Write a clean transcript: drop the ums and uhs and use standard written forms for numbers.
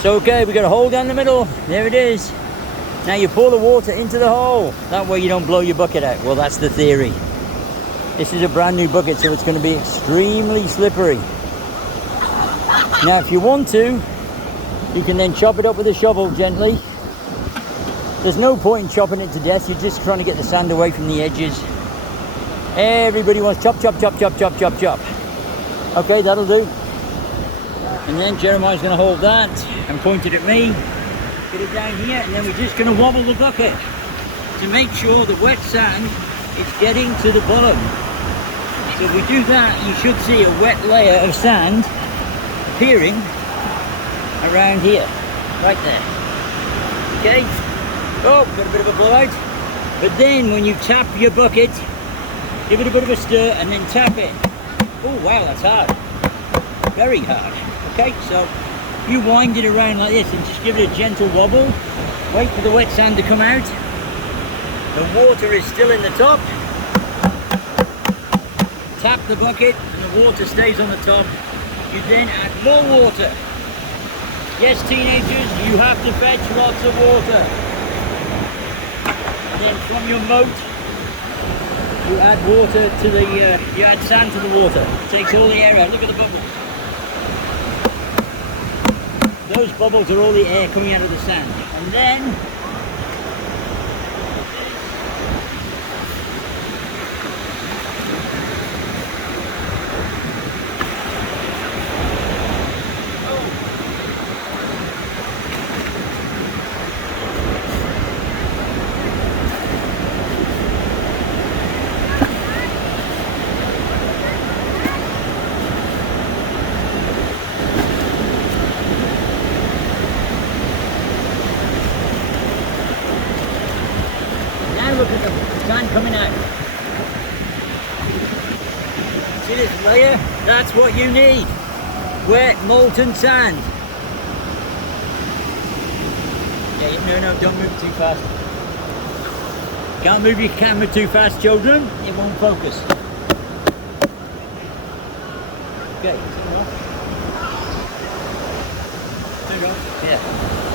So okay, we got a hole down the middle. There it is. Now you pour the water into the hole. That way you don't blow your bucket out. Well, that's the theory. This is a brand new bucket, so it's going to be extremely slippery. Now, if you want to, you can then chop it up with a shovel gently. There's no point in chopping it to death. You're just trying to get the sand away from the edges. Everybody wants chop, chop, chop, chop, chop, chop, chop. Okay, that'll do. And then Jeremiah's going to hold that and point it at me. Get it down here, and then we're just going to wobble the bucket to make sure the wet sand is getting to the bottom. So if we do that, you should see a wet layer of sand appearing around here, right there. Okay? Oh, got a bit of a blowout. But then when you tap your bucket, give it a bit of a stir and then tap it. Oh wow, that's hard. Very hard. Okay, so you wind it around like this and just give it a gentle wobble. Wait for the wet sand to come out. The water is still in the top. Tap the bucket and the water stays on the top. You then add more water. Yes, teenagers, you have to fetch lots of water. And then from your moat, you add water to the, you add sand to the water. It takes all the air out. Look at the bubbles. Those bubbles are all the air coming out of the sand. And then look at the sand coming out. See this layer? That's what you need. Wet, molten sand. Yeah, no, don't move too fast. Can't move your camera too fast, children. It won't focus. Okay, turn it off. Turn it off. Yeah.